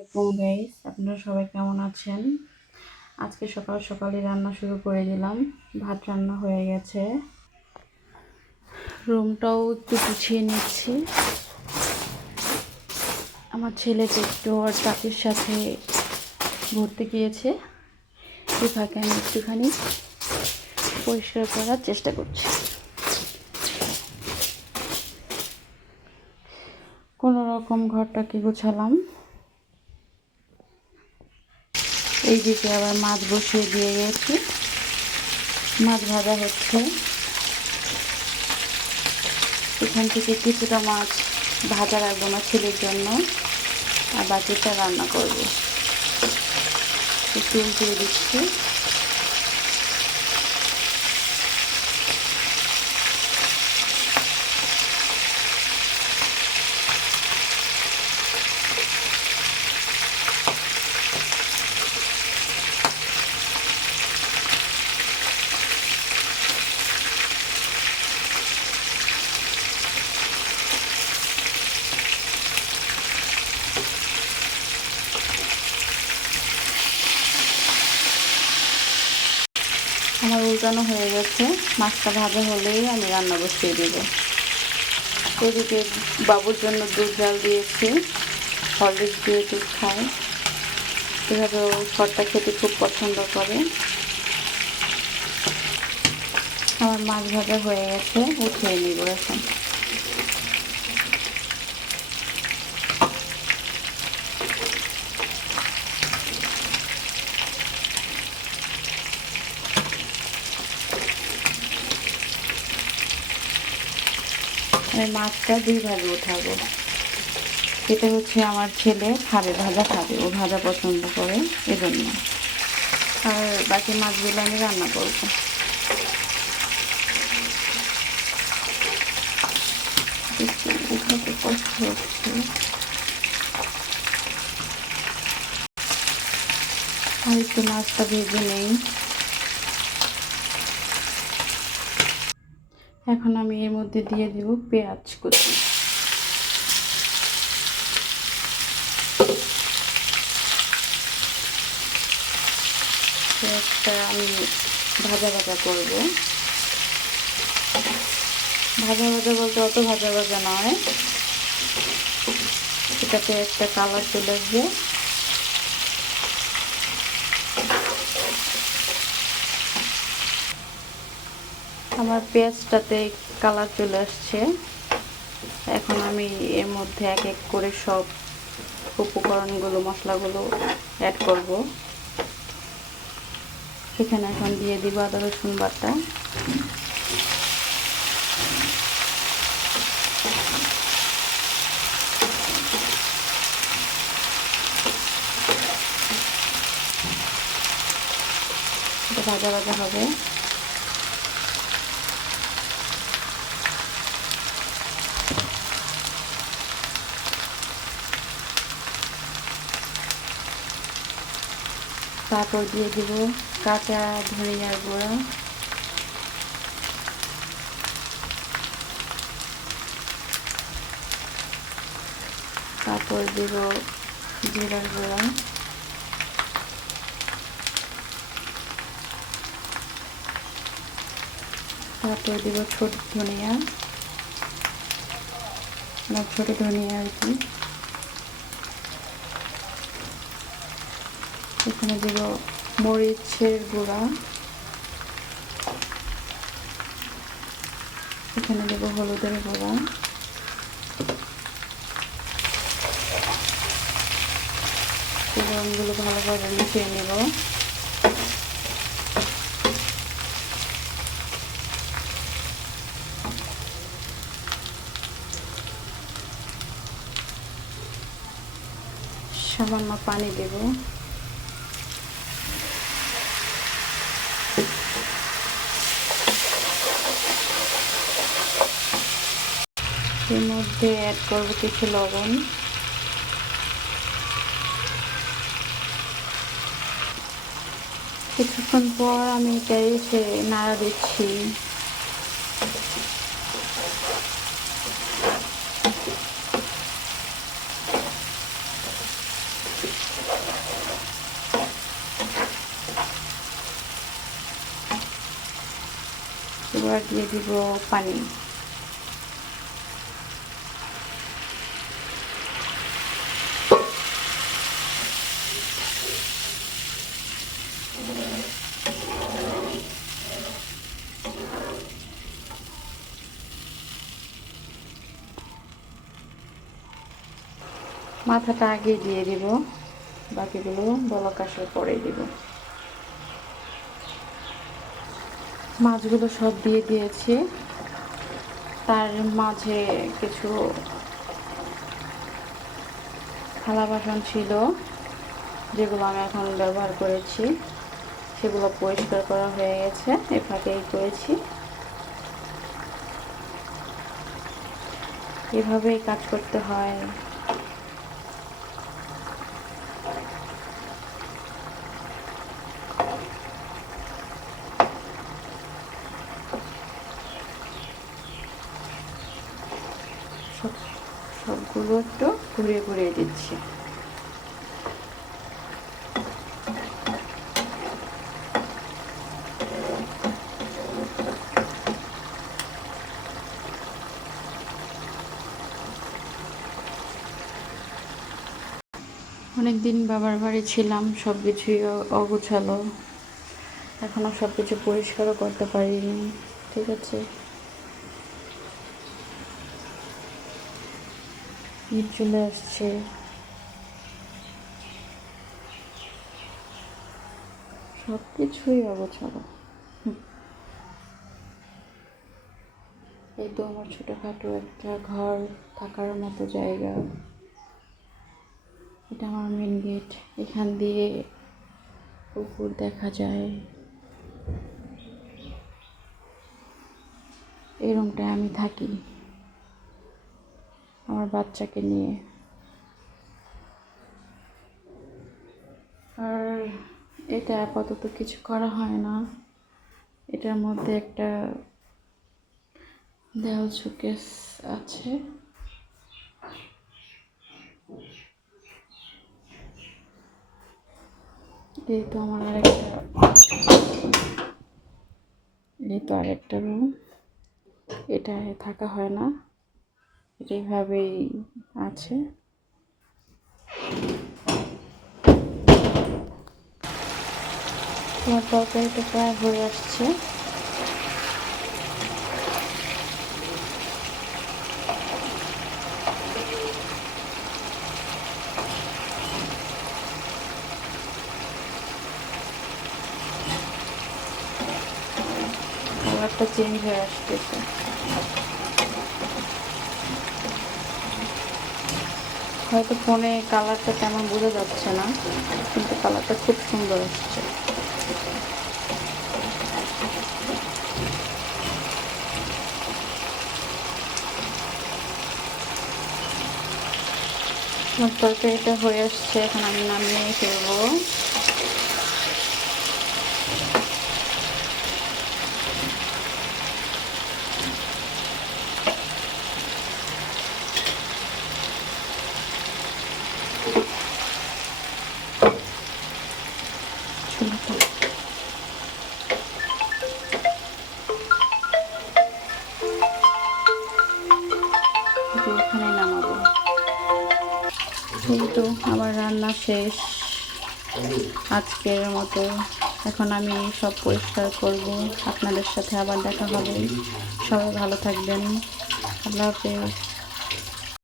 আসসালামু গাইস, আপনারা সবাই কেমন আছেন? আজকে সকাল সকালই রান্না শুরু করে দিলাম। ভাত রান্না হয়ে গেছে। রুমটাও একটু গুছিয়ে নিচ্ছি। আমার ছেলেটা একটু ওর চাচির সাথে ঘুরতে গিয়েছে। এই ফাঁকে আমি একটুখানি পরিষ্কার করার চেষ্টা করছি। কোনো রকম ঘরটাকে গোছালাম। এইদিকে আবার মাছ বসিয়ে দিয়ে গেছি। মাছ ভাজা হচ্ছে। এখান থেকে কিছুটা মাছ ভাজা রাখবো আমার ছেলের জন্য, আর বাকিটা রান্না করব। একটু উল্টে দিচ্ছি। আমার উল্টানো হয়ে গেছে। মাছটা ভাজা হলেই আমি রান্না বসিয়ে দেব। এদিকে বাবুর জন্য দুধ জাল দিয়েছি। হরলিক্স দিয়ে দুধ খায়, এভাবে ও ঘরটা খেতে খুব পছন্দ করে। আমার মাছ ভাজা হয়ে গেছে, উঠিয়ে নিব এখন। আমি মাছটা দুইভাবে উঠাবো। এটা হচ্ছে আমার ছেলে খাবে, ভাজা খাবে, ও ভাজা পছন্দ করে, এজন্য। আর বাকি মাছগুলো আমি রান্না করবো। উঠাতে কষ্ট হচ্ছে। আর একটু মাছটা ভেজে নেই। এখন আমি এর মধ্যে দিয়ে দিব পেঁয়াজ কুচি। পেঁয়াজটা আমি ভাজা ভাজা করব। ভাজা ভাজা বলতে অত ভাজা ভাজা নয়, এটাতে একটা কালার চলে আসবে। আমার পেঁয়াজটাতে কালার চলে আসছে। এখন আমি এর মধ্যে এক এক করে সব উপকরণগুলো, মশলাগুলো অ্যাড করব। এখানে এখন দিয়ে দিব আদা রসুন বাটা, এটা ভাজা ভাজা হবে। তারপর দিয়ে দিব কাঁচা ধনিয়ার গুঁড়া, তারপর দিব জিরার গুঁড়া, তারপর দিব ছোট ধনিয়া, ছোট ধনিয়া আর কি। এখানে দিব মরিচের গুঁড়া, এখানে দেব হলুদের গুঁড়া, রঙগুলো ভালোভাবে মিশিয়ে নেব। সামান্য পানি দেব। এর মধ্যে অ্যাড করব কিছু লবণ। কিছুক্ষণ পর আমি এটা এসে নাড়া দিচ্ছি। এবার দিয়ে দিব পানি। মাথাটা আগে দিয়ে দিব, বাকিগুলো বলক আসার পরে দিব। মাছগুলো সব দিয়ে দিয়েছি, তার মাঝে কিছু থালা বাসন ছিল যেগুলো আমি এখন ব্যবহার করেছি, সেগুলো পরিষ্কার করা হয়ে গেছে, এ ফাঁকেই করেছি। এভাবেই কাজ করতে হয়। সবগুলো একটু ঘুরিয়ে ঘুরিয়ে দিচ্ছি। অনেকদিন বাবার বাড়ি ছিলাম, সব কিছুই অগোছালো, এখনও সব কিছু পরিষ্কারও করতে পারিনি। ঠিক আছে, ঈদ চলে আসছে, সব কিছুই অগোছালো। এই তো আমার ছোটোখাটো একটা ঘর থাকার মতো জায়গা। এটা আমার মেন গেট, এখান দিয়ে পুকুর দেখা যায়। এই রুমটায় আমি থাকি আমার বাচ্চাকে নিয়ে। আর এটা আপাতত কিছু করা হয় না। এটার মধ্যে একটা দেওয়াল শোকেস আছে, এই তো আমার আরেকটা রুম। এটায় থাকা হয় না, এটা এইভাবেই আছে। তোমার তরকারিটা প্রায় হয়ে আসছে। কালারটা চেঞ্জ হয়ে আসতেছে। হয়তো ফোনে কালারটা তেমন বোঝা যাচ্ছে না, কিন্তু কালারটা খুব সুন্দর আসছে। আমার তরকারিটা হয়ে আসছে, এখন আমি নামিয়ে ফেলবো। এখানে নামাবো। কিন্তু আমার রান্না শেষ আজকের মতো। এখন আমি সব পরিষ্কার করব, আপনাদের সাথে আবার দেখা হবে। সবাই ভালো থাকবেন, আল্লাহ হাফেজ।